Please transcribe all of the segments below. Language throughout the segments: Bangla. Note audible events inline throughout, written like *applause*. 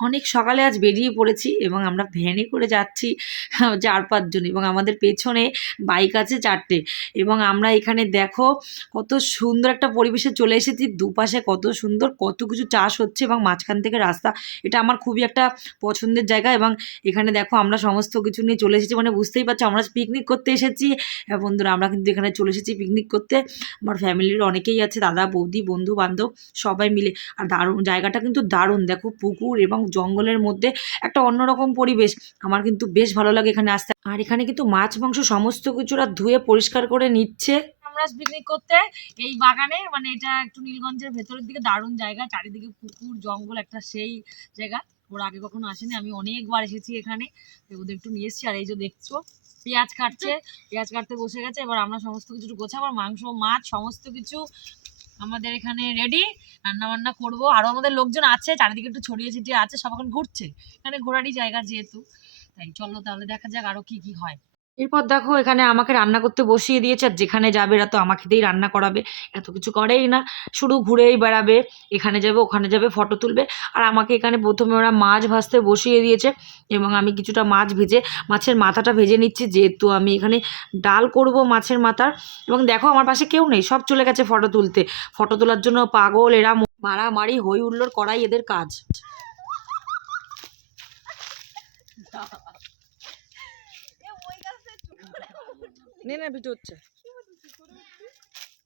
অনেক সকালে আজ বেরিয়ে পড়েছি এবং আমরা ভ্যানে করে যাচ্ছি *laughs* চার পাঁচজন এবং আমাদের পেছনে বাইক আছে চারটে এবং আমরা এখানে দেখো কত সুন্দর একটা পরিবেশে চলে এসেছি। দুপাশে কত সুন্দর, কত কিছু চাষ হচ্ছে এবং মাঝখান থেকে রাস্তা। এটা আমার খুবই একটা পছন্দের জায়গা এবং এখানে দেখো আমরা সমস্ত কিছু নিয়ে চলে এসেছি মানে বুঝতেই পারছ আমরা পিকনিক করতে এসেছি। হ্যাঁ বন্ধুরা, আমরা কিন্তু এখানে চলে এসেছি পিকনিক করতে। আমার ফ্যামিলির অনেকেই আছে, দাদা, বৌদি বন্ধু বান্ধব সবাই মিলে। আর দারুণ জায়গাটা কিন্তু দারুণ। দেখো পুকুর এবং জঙ্গলের মধ্যে একটা অন্যরকম পরিবেশ। আমার কিন্তু বেশ ভালো লাগে এখানে আসতে। আর এখানে কিন্তু মাছ, মাংস সমস্ত কিছুরা ধুয়ে পরিষ্কার করে নিচ্ছে। আমরা পিকনিক করতে এই বাগানে মানে এটা একটু নীলগঞ্জের ভেতরের দিকে দারুণ জায়গা। চারিদিকে পুকুর, জঙ্গল, একটা সেই জায়গা। ওরা আগে কখনো আসেনি। আমি অনেকবার এসেছি এখানে। ওদের একটু নিয়ে এসেছি। আর এই যে দেখছ, পেঁয়াজ কাটছে। পেঁয়াজ কাটতে বসে গেছে। এবার আমরা সমস্ত কিছু গোছাবো। মাংস, মাছ, সমস্ত কিছু আমাদের এখানে রেডি রান্না বান্না করব। আরও আমাদের লোকজন আছে, চারিদিকে একটু ছড়িয়ে ছিটিয়ে আছে, সব এখন ঘুরছে। এখানে ঘোরারই জায়গা যেহেতু। তাই চলো তাহলে দেখা যাক আরও কি কি হয়। এরপর দেখো এখানে আমাকে রান্না করতে বসিয়ে দিয়েছে, আর যেখানে যাবে এরা তো আমাকে দিয়েই রান্না করাবে। এত কিছু করেই না। শুধু ঘুরেই বেড়াবে, এখানে যাবে, ওখানে যাবে ফটো তুলবে। আর আমাকে এখানে প্রথমে ওরা মাছ ভাজতে বসিয়ে দিয়েছে এবং আমি কিছুটা মাছ ভেজে, মাছের মাথাটা ভেজে নিচ্ছি। যেহেতু আমি এখানে ডাল করব মাছের মাথার। এবং দেখো আমার পাশে কেউ নেই, সব চলে গেছে ফটো তুলতে। ফটো তোলার জন্য পাগল, এরা মারামারি, হই উল্লোর করাই এদের কাজ। নে না ভিডিও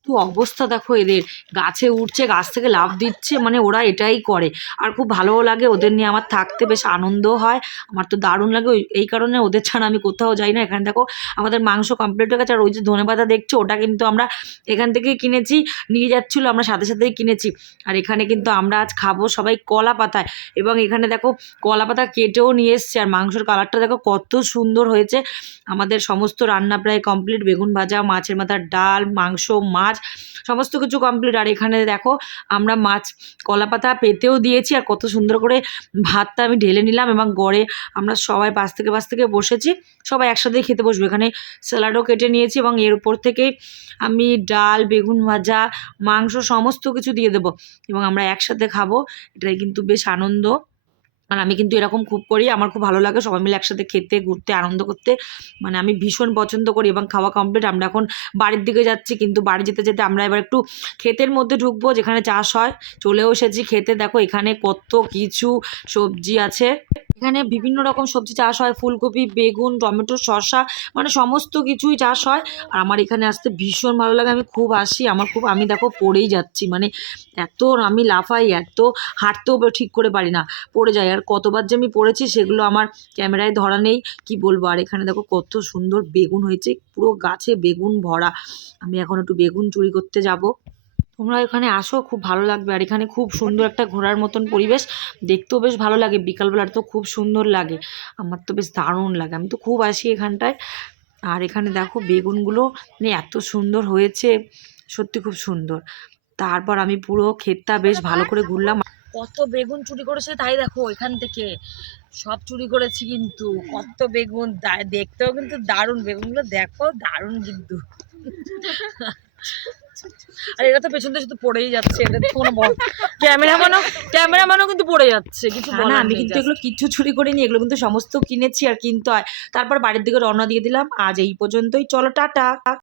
তো অবস্থা দেখো এদের। গাছে উঠছে, গাছ থেকে লাফ দিচ্ছে মানে ওরা এটাই করে। আর খুব ভালোও লাগে ওদের নিয়ে আমার থাকতে, বেশ আনন্দও হয়। আমার তো দারুণ লাগে এই কারণে ওদের ছাড়া আমি কোথাও যাই না। এখানে দেখো আমাদের মাংস কমপ্লিট হয়ে গেছে, আর ওই যে ধনে পাতা দেখছ, ওটা কিন্তু আমরা এখান থেকেই কিনেছি, নিয়ে যাচ্ছিল, আমরা সাথে সাথেই কিনেছি। আর এখানে কিন্তু আমরা আজ খাব সবাই কলা পাতায়। এবং এখানে দেখো কলা পাতা কেটেও নিয়ে এসছে, আর মাংসর কালারটা দেখো কত সুন্দর হয়েছে। আমাদের সমস্ত রান্না প্রায় কমপ্লিট বেগুন ভাজা, মাছের মাথার ডাল, মাংস, মাছ সমস্ত কিছু কমপ্লিট আর এখানে দেখো, আমরা মাছ কলা পাতা পেতেও দিয়েছি, আর কত সুন্দর করে ভাতটা আমি ঢেলে নিলাম এবং গড়ে আমরা সবাই পাশ থেকে পাশ থেকে বসেছি। সবাই একসাথে খেতে বসবো। এখানে স্যালাডও কেটে নিয়েছি এবং এর উপর থেকে আমি ডাল, বেগুন ভাজা, মাংস, সমস্ত কিছু দিয়ে দেবো এবং আমরা একসাথে খাব। এটাই কিন্তু বেশ আনন্দ। আর আমি কিন্তু এরকম খুব করি, আমার খুব ভালো লাগে সবাই মিলে একসাথে খেতে, ঘুরতে, আনন্দ করতে। মানে আমি ভীষণ পছন্দ করি এবং খাওয়া কমপ্লিট আমরা এখন বাড়ির দিকে যাচ্ছি কিন্তু বাড়ি যেতে যেতে আমরা এবার একটু ক্ষেতের মধ্যে ঢুকবো যেখানে চাষ হয়। চলেও এসেছি খেতে। দেখো এখানে কত কিছু সবজি আছে। এখানে বিভিন্ন রকম সবজি চাষ হয়। ফুলকপি, বেগুন, টমেটো, শসা মানে সমস্ত কিছুই চাষ হয়। আর আমার এখানে আসতে ভীষণ ভালো লাগে। আমি খুব আসি। আমার খুব, আমি দেখো পড়েই যাচ্ছি। মানে এত আমি লাফাই, এত হাঁটতেও ঠিক করে পারি না। পড়ে যাই। আর কতবার যে আমি পড়েছি, সেগুলো আমার ক্যামেরায় ধরা নেই। কি বলব? আর এখানে দেখো কত সুন্দর বেগুন হয়েছে। পুরো গাছে বেগুন ভরা। আমি এখন একটু বেগুন চুরি করতে যাব। তোমরা এখানে আসো খুব ভালো লাগবে। আর এখানে খুব সুন্দর একটা ঘোরার মতন পরিবেশ। দেখতেও বেশ ভালো লাগে। বিকালবেলার তো খুব সুন্দর লাগে। আমার তো বেশ দারুণ লাগে। আমি তো খুব আসি এখানটায়। আর এখানে দেখো বেগুনগুলো মানে এত সুন্দর হয়েছে। সত্যি খুব সুন্দর। তারপর আমি পুরো ক্ষেতটা বেশ ভালো করে ঘুরলাম। কত বেগুন চুরি করেছে তাই দেখো এখান থেকে। সব চুরি করেছি কিন্তু। কত বেগুন। দেখতেও কিন্তু দারুণ। বেগুনগুলো দেখো দারুণ কিন্তু। আর এটা তো পেছন দিয়ে শুধু পড়েই যাচ্ছে এটা তো কোনো ক্যামেরাম্যানও ক্যামেরাম্যানও কিন্তু পড়ে যাচ্ছে কিছু না আমি কিন্তু এগুলো কিচ্ছু চুরি করিনি এগুলো কিন্তু সমস্ত কিনেছি আর কিনতে হয় তারপর বাড়ির দিকে রওনা দিয়ে দিলাম আজ এই পর্যন্তই চলো টাটা।